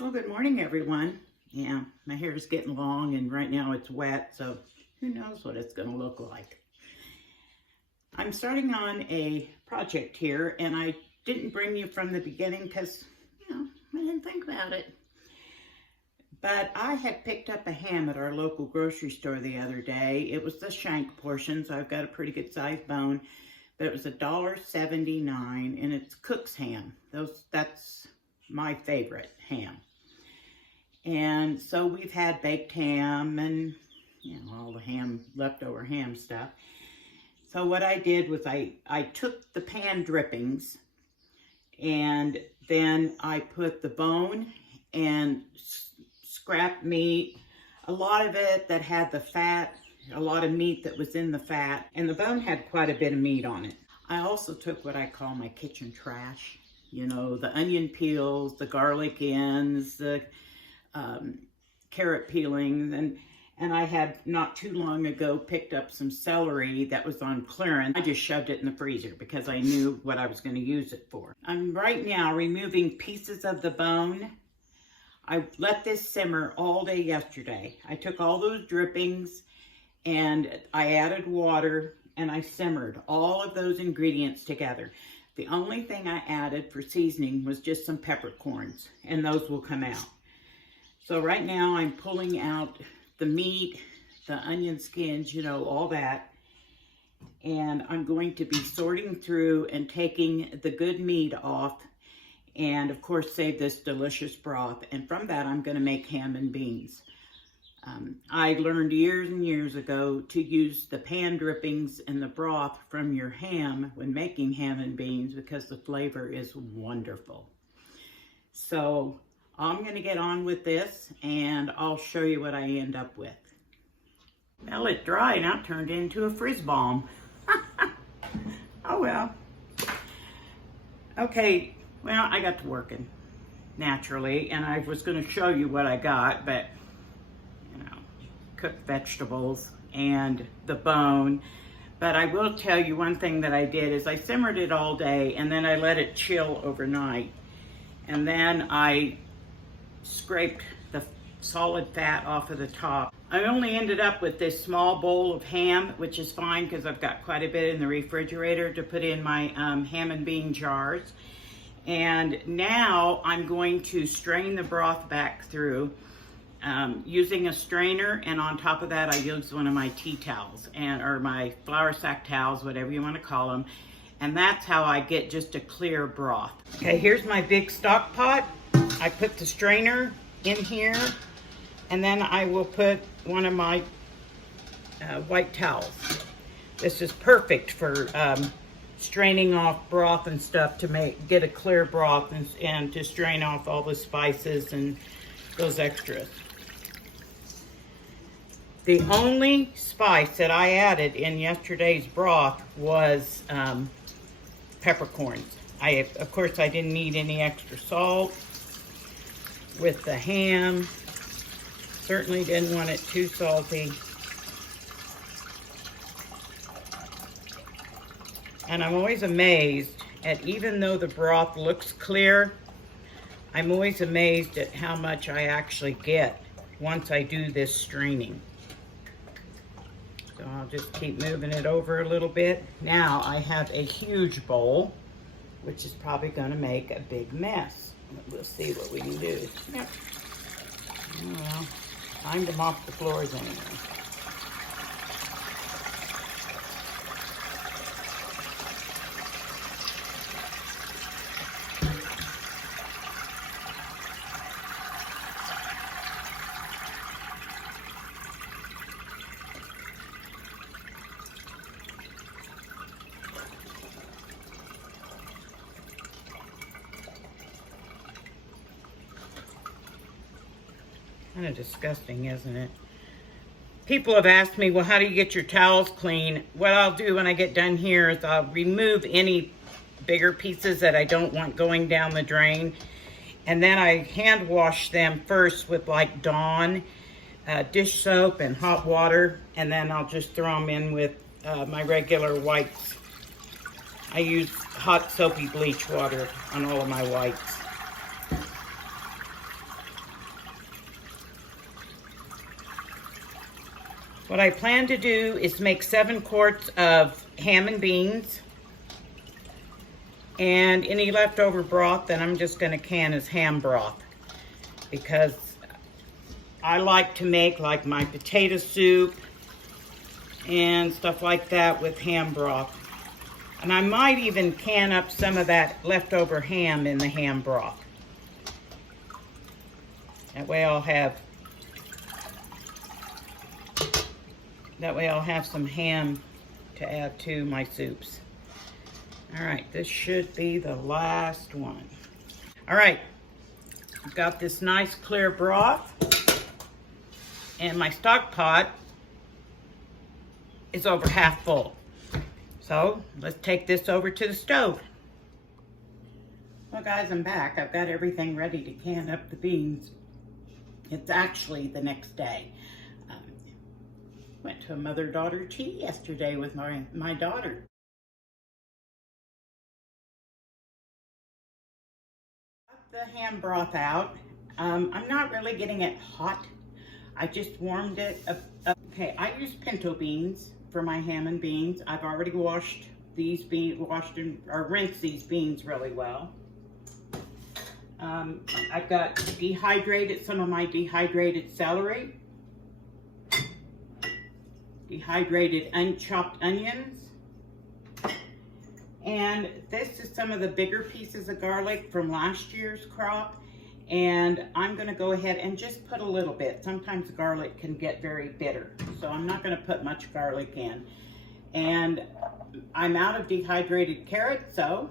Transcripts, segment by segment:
Well, good morning, everyone. Yeah, my hair is getting long and right now it's wet, so who knows what it's going to look like. I'm starting on a project here, and I didn't bring you from the beginning because, I didn't think about it. But I had picked up a ham at our local grocery store the other day. It was the shank portion, so I've got a pretty good sized bone, but it was $1.79, and it's cook's ham. That's my favorite ham. And so we've had baked ham and, all the leftover ham stuff. So what I did was I took the pan drippings and then I put the bone and scrap meat, a lot of it that had the fat, a lot of meat that was in the fat, and the bone had quite a bit of meat on it. I also took what I call my kitchen trash, the onion peels, the garlic ends, the carrot peelings, and I had not too long ago picked up some celery that was on clearance. I just shoved it in the freezer because I knew what I was going to use it for. I'm right now removing pieces of the bone. I let this simmer all day yesterday. I took all those drippings and I added water and I simmered all of those ingredients together. The only thing I added for seasoning was just some peppercorns, and those will come out. So right now I'm pulling out the meat, the onion skins, all that. And I'm going to be sorting through and taking the good meat off and of course save this delicious broth. And from that I'm going to make ham and beans. I learned years and years ago to use the pan drippings and the broth from your ham when making ham and beans because the flavor is wonderful. So I'm going to get on with this and I'll show you what I end up with. Well, it dried, now it turned into a frizz bomb. Oh well. Okay, well, I got to working naturally, and I was going to show you what I got, but cooked vegetables and the bone. But I will tell you one thing that I did is I simmered it all day and then I let it chill overnight. And then I scraped the solid fat off of the top. I only ended up with this small bowl of ham, which is fine because I've got quite a bit in the refrigerator to put in my ham and bean jars. And now I'm going to strain the broth back through using a strainer, and on top of that I use one of my tea towels or my flour sack towels, whatever you want to call them. And that's how I get just a clear broth. Okay, here's my big stock pot. I put the strainer in here, and then I will put one of my white towels. This is perfect for straining off broth and stuff to get a clear broth and to strain off all the spices and those extras. The only spice that I added in yesterday's broth was peppercorns. Of course, I didn't need any extra salt with the ham. Certainly didn't want it too salty. And I'm always amazed at, even though the broth looks clear, I'm always amazed at how much I actually get once I do this straining. So I'll just keep moving it over a little bit. Now I have a huge bowl, which is probably going to make a big mess. We'll see what we can do. Yep. Well, time to mop the floors anyway. Kind of disgusting, isn't it? People have asked me, well, how do you get your towels clean? What I'll do when I get done here is I'll remove any bigger pieces that I don't want going down the drain. And then I hand wash them first with like Dawn dish soap and hot water. And then I'll just throw them in with my regular whites. I use hot soapy bleach water on all of my whites. What I plan to do is make 7 quarts of ham and beans. And any leftover broth, then I'm just gonna can as ham broth. Because I like to make like my potato soup and stuff like that with ham broth. And I might even can up some of that leftover ham in the ham broth. That way I'll have some ham to add to my soups. All right, this should be the last one. All right, I've got this nice clear broth, and my stock pot is over half full. So let's take this over to the stove. Well guys, I'm back. I've got everything ready to can up the beans. It's actually the next day. Went to a mother-daughter tea yesterday with my daughter. Got the ham broth out. I'm not really getting it hot. I just warmed it up. Okay, I use pinto beans for my ham and beans. I've already washed these beans, rinsed these beans really well. I've got some of my dehydrated celery, dehydrated unchopped onions, and this is some of the bigger pieces of garlic from last year's crop, and I'm going to go ahead and just put a little bit. Sometimes garlic can get very bitter, so I'm not going to put much garlic in. And I'm out of dehydrated carrots, so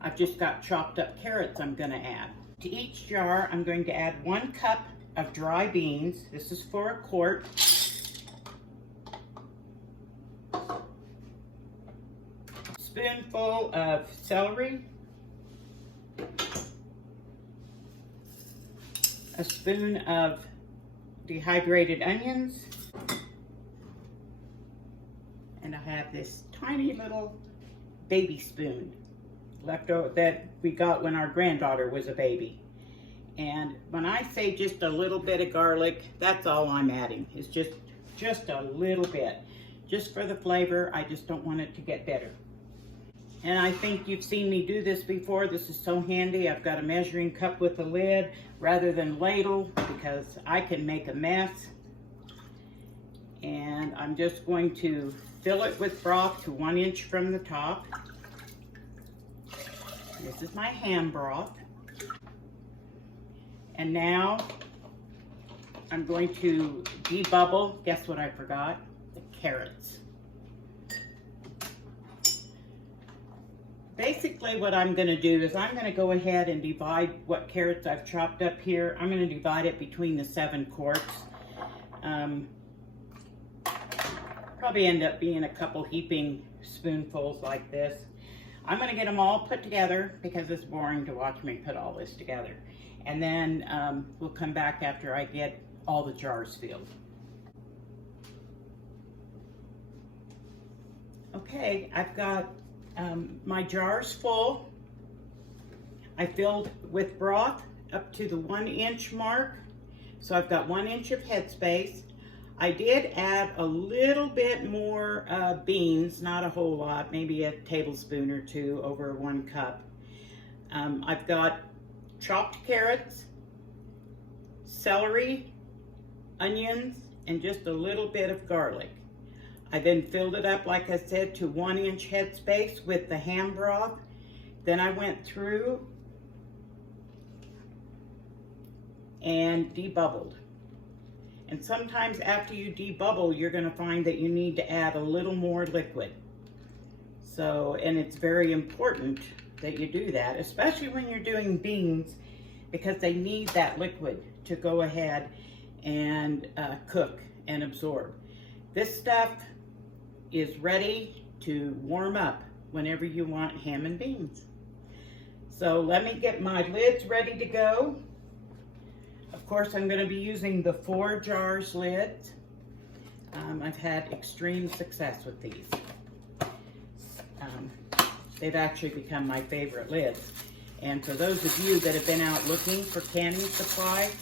I've just got chopped up carrots I'm going to add. To each jar, I'm going to add 1 cup of dry beans. This is for a quart. Spoonful of celery. A spoon of dehydrated onions. And I have this tiny little baby spoon left over that we got when our granddaughter was a baby. And when I say just a little bit of garlic, that's all I'm adding. It's just a little bit. Just for the flavor, I just don't want it to get bitter. And I think you've seen me do this before. This is so handy. I've got a measuring cup with a lid rather than ladle because I can make a mess. And I'm just going to fill it with broth to 1 inch from the top. This is my ham broth. And now I'm going to debubble. Guess what I forgot? The carrots. Basically what I'm going to do is I'm going to go ahead and divide what carrots I've chopped up here. I'm going to divide it between the 7 quarts. Probably end up being a couple heaping spoonfuls like this. I'm going to get them all put together because it's boring to watch me put all this together. And then we'll come back after I get all the jars filled. Okay, I've got my jars full. I filled with broth up to the 1 inch mark. So I've got 1 inch of headspace. I did add a little bit more beans, not a whole lot, maybe a tablespoon or 2 over 1 cup. I've got chopped carrots, celery, onions, and just a little bit of garlic. I then filled it up, like I said, to 1 inch headspace with the ham broth. Then I went through and debubbled. And sometimes after you debubble, you're going to find that you need to add a little more liquid. So, and it's very important that you do that, especially when you're doing beans, because they need that liquid to go ahead and cook and absorb. This stuff is ready to warm up whenever you want ham and beans. So let me get my lids ready to go. Of course, I'm going to be using the 4 jars lids. I've had extreme success with these. They've actually become my favorite lids. And for those of you that have been out looking for canning supplies,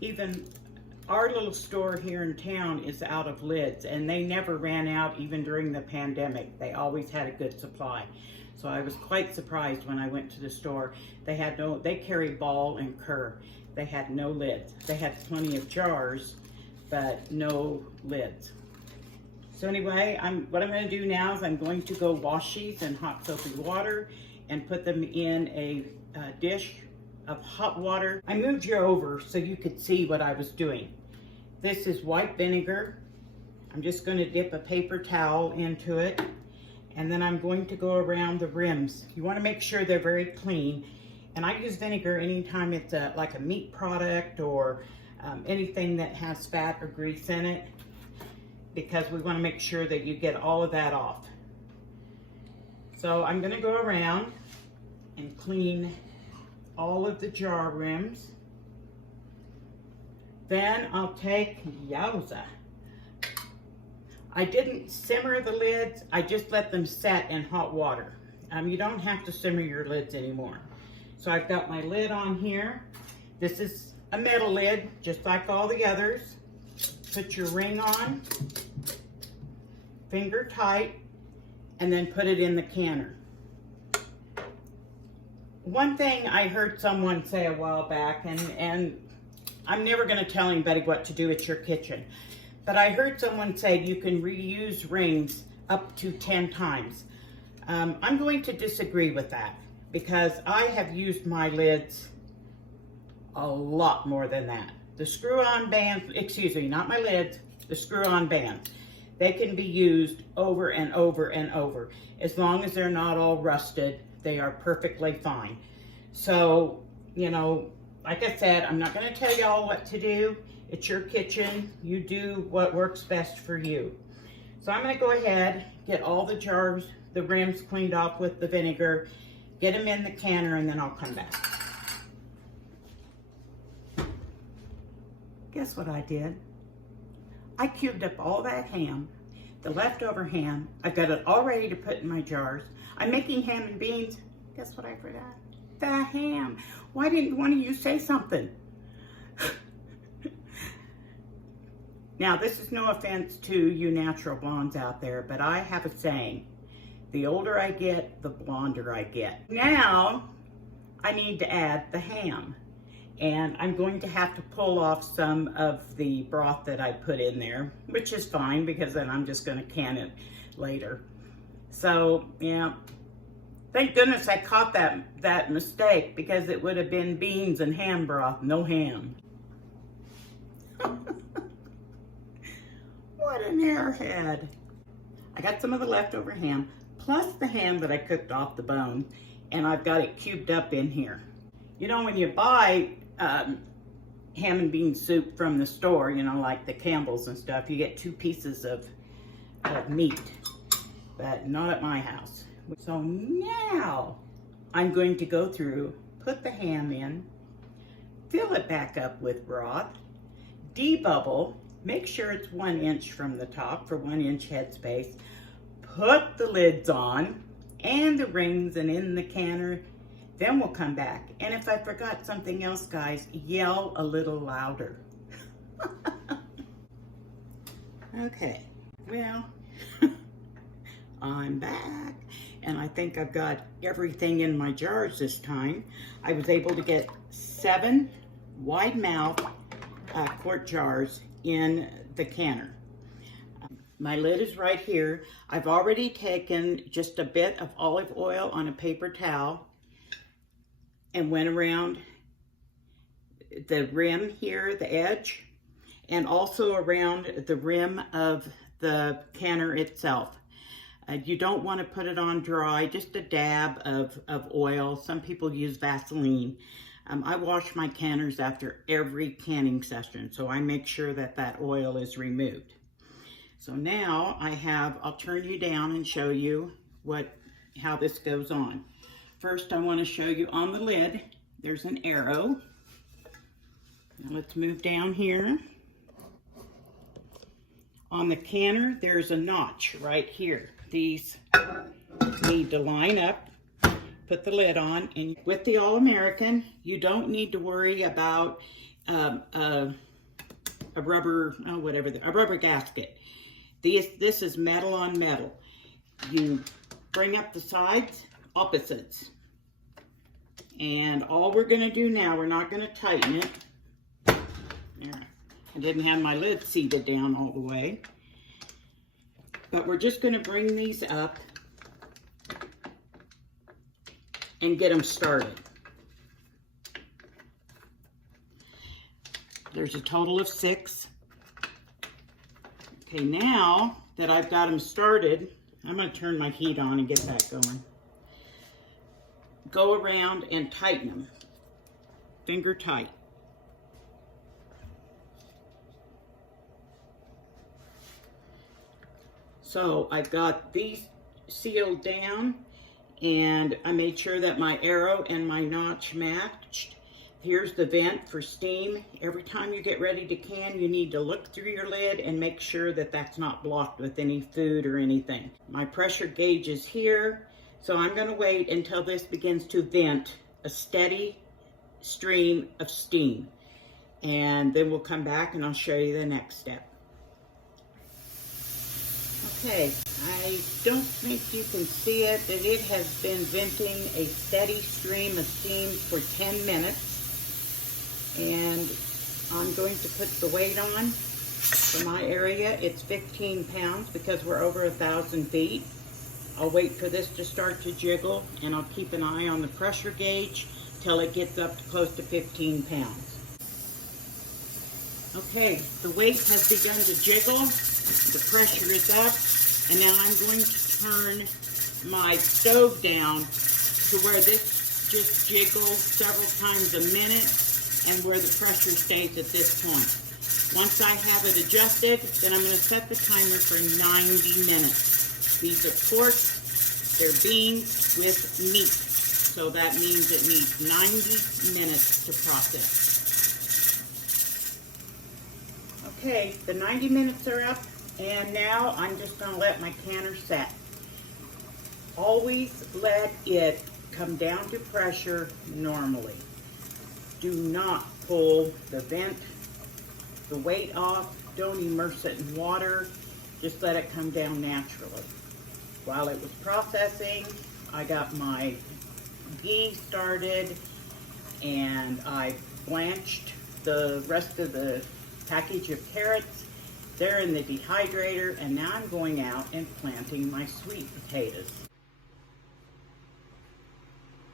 even Our little store here in town is out of lids, and they never ran out even during the pandemic. They always had a good supply. So I was quite surprised when I went to the store. They carry Ball and Kerr. They had no lids. They had plenty of jars, but no lids. So anyway, what I'm going to do now is I'm going to go wash these in hot soapy water and put them in a dish of hot water. I moved you over so you could see what I was doing. This is white vinegar. I'm just going to dip a paper towel into it, and then I'm going to go around the rims. You want to make sure they're very clean, and I use vinegar anytime it's like a meat product or anything that has fat or grease in it, because we want to make sure that you get all of that off. So I'm going to go around and clean all of the jar rims. Then I'll take, yowza. I didn't simmer the lids, I just let them set in hot water. You don't have to simmer your lids anymore. So I've got my lid on here. This is a metal lid, just like all the others. Put your ring on, finger tight, and then put it in the canner. One thing I heard someone say a while back, and I'm never going to tell anybody what to do at your kitchen, but I heard someone say you can reuse rings up to 10 times. I'm going to disagree with that, because I have used my lids a lot more than that. The screw-on bands, excuse me, not my lids, the screw-on bands, they can be used over and over and over. As long as they're not all rusted, they are perfectly fine. So, you know, like I said, I'm not going to tell y'all what to do. It's your kitchen. You do what works best for you. So I'm going to go ahead, get all the jars, the rims cleaned off with the vinegar, get them in the canner, and then I'll come back. Guess what I did? I cubed up all that ham, the leftover ham. I've got it all ready to put in my jars. I'm making ham and beans. Guess what I forgot? The ham. Why didn't one of you say something? Now, this is no offense to you natural blondes out there, but I have a saying. The older I get, the blonder I get. Now, I need to add the ham. And I'm going to have to pull off some of the broth that I put in there, which is fine because then I'm just going to can it later. So, yeah. Thank goodness I caught that mistake, because it would have been beans and ham broth, no ham. What an airhead. I got some of the leftover ham, plus the ham that I cooked off the bone, and I've got it cubed up in here. You know, when you buy ham and bean soup from the store, you know, like the Campbell's and stuff, you get 2 pieces of meat, but not at my house. So now I'm going to go through, put the ham in, fill it back up with broth, debubble, make sure it's 1 inch from the top for 1 inch headspace, put the lids on and the rings and in the canner, then we'll come back. And if I forgot something else, guys, yell a little louder. Okay, well, I'm back. And I think I've got everything in my jars this time. I was able to get 7 wide mouth quart jars in the canner. My lid is right here. I've already taken just a bit of olive oil on a paper towel and went around the rim here, the edge, and also around the rim of the canner itself. You don't want to put it on dry, just a dab of oil. Some people use Vaseline. I wash my canners after every canning session, so I make sure that that oil is removed. So now I'll turn you down and show you how this goes on. First, I want to show you on the lid, there's an arrow. Now let's move down here. On the canner, there's a notch right here. These need to line up, put the lid on, and with the All-American, you don't need to worry about a a rubber, oh, whatever, a rubber gasket. This is metal on metal. You bring up the sides, opposites. And all we're gonna do now, we're not gonna tighten it. There, I didn't have my lid seated down all the way. But we're just gonna bring these up and get them started. There's a total of 6. Okay, now that I've got them started, I'm going to turn my heat on and get that going. Go around and tighten them. Finger tight. So I've got these sealed down, and I made sure that my arrow and my notch matched. Here's the vent for steam. Every time you get ready to can, you need to look through your lid and make sure that that's not blocked with any food or anything. My pressure gauge is here, so I'm going to wait until this begins to vent a steady stream of steam. And then we'll come back and I'll show you the next step. Okay, I don't think you can see it, but it has been venting a steady stream of steam for 10 minutes. And I'm going to put the weight on. For my area, it's 15 pounds because we're over 1,000 feet. I'll wait for this to start to jiggle, and I'll keep an eye on the pressure gauge till it gets up to close to 15 pounds. Okay, the weight has begun to jiggle. The pressure is up, and now I'm going to turn my stove down to where this just jiggles several times a minute and where the pressure stays at this point. Once I have it adjusted, then I'm going to set the timer for 90 minutes. These are pork, they're beans with meat, so that means it needs 90 minutes to process. Okay, the 90 minutes are up, and now I'm just going to let my canner set. Always let it come down to pressure normally. Do not pull the vent, the weight off. Don't immerse it in water. Just let it come down naturally. While it was processing, I got my ghee started, and I blanched the rest of the package of carrots. They're in the dehydrator, and now I'm going out and planting my sweet potatoes.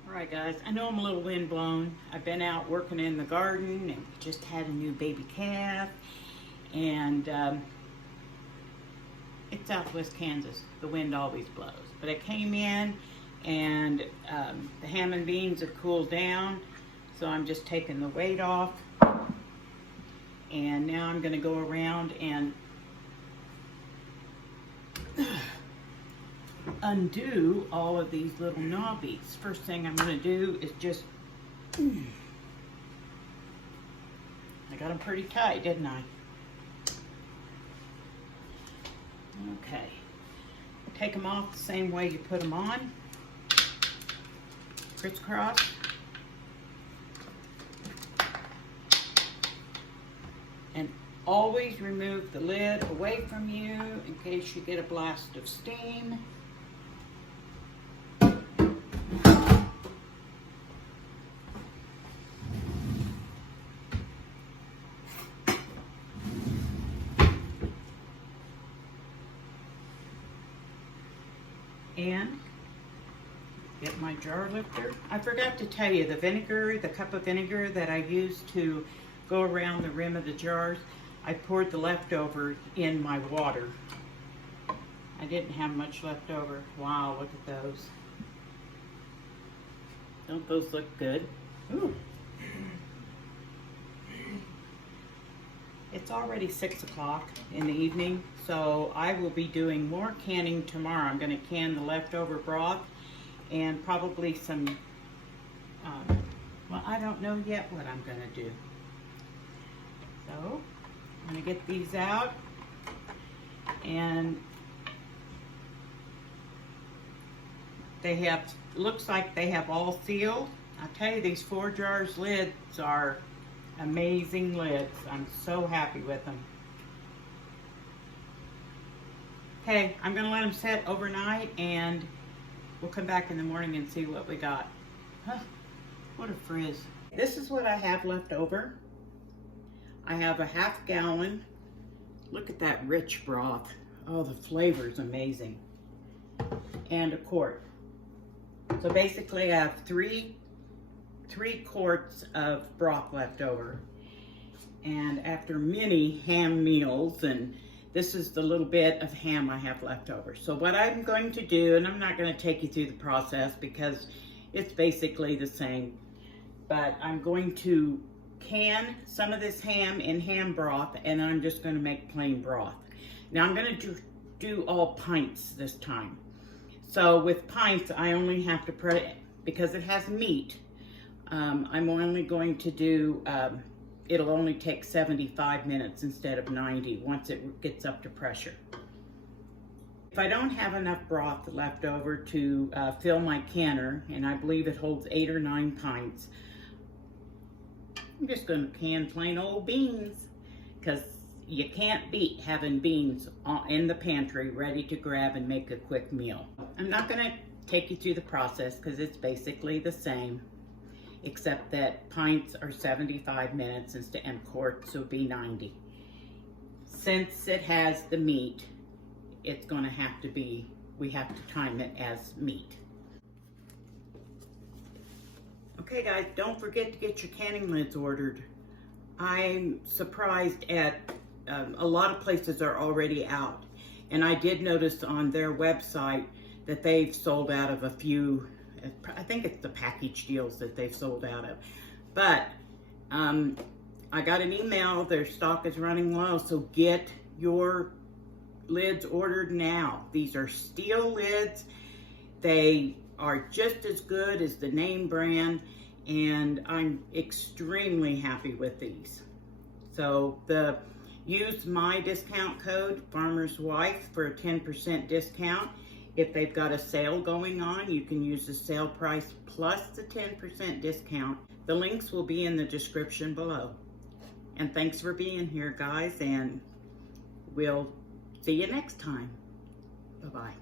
All right, guys, I know I'm a little windblown. I've been out working in the garden and just had a new baby calf, and it's Southwest Kansas. The wind always blows. But I came in, and the ham and beans have cooled down, so I'm just taking the weight off. And now I'm going to go around and undo all of these little knobbies. First thing I'm going to do is just, I got them pretty tight, didn't I? Okay. Take them off the same way you put them on. Crisscross. And always remove the lid away from you in case you get a blast of steam. And get my jar lifter. I forgot to tell you, the vinegar, the cup of vinegar that I used to go around the rim of the jars, I poured the leftover in my water. I didn't have much left over. Wow, look at those. Don't those look good? Ooh. It's already 6 o'clock in the evening, so I will be doing more canning tomorrow. I'm going to can the leftover broth and probably some, well, I don't know yet what I'm going to do. So I'm going to get these out, and they have, looks like they have all sealed. I'll tell you, these 4 jars lids are Amazing lids. I'm so happy with them. Okay, I'm gonna let them set overnight and we'll come back in the morning and see what we got. Huh, what a frizz. This is what I have left over. I have a half gallon. Look at that rich broth. Oh, the flavor is amazing. And a quart. So basically I have three quarts of broth left over. And after many ham meals, and this is the little bit of ham I have left over. So what I'm going to do, and I'm not going to take you through the process because it's basically the same, but I'm going to can some of this ham in ham broth, and I'm just going to make plain broth. Now I'm going to do all pints this time. So with pints, I only have to put, because it has meat, I'm only going to do, it'll only take 75 minutes instead of 90 once it gets up to pressure. If I don't have enough broth left over to fill my canner, and I believe it holds 8 or 9 pints, I'm just going to can plain old beans, because you can't beat having beans in the pantry ready to grab and make a quick meal. I'm not going to take you through the process because it's basically the same, except that pints are 75 minutes instead, and quarts will be 90. Since it has the meat, it's going to have to be, we have to time it as meat. Okay guys, don't forget to get your canning lids ordered. I'm surprised at a lot of places are already out, and I did notice on their website that they've sold out of a few. I think it's the package deals that they've sold out of, but I got an email, their stock is running low, so get your lids ordered now. These are steel lids. They are just as good as the name brand, and I'm extremely happy with these. So use my discount code, Farmer's Wife, for a 10% discount. If they've got a sale going on, you can use the sale price plus the 10% discount. The links will be in the description below. And thanks for being here, guys, and we'll see you next time. Bye-bye.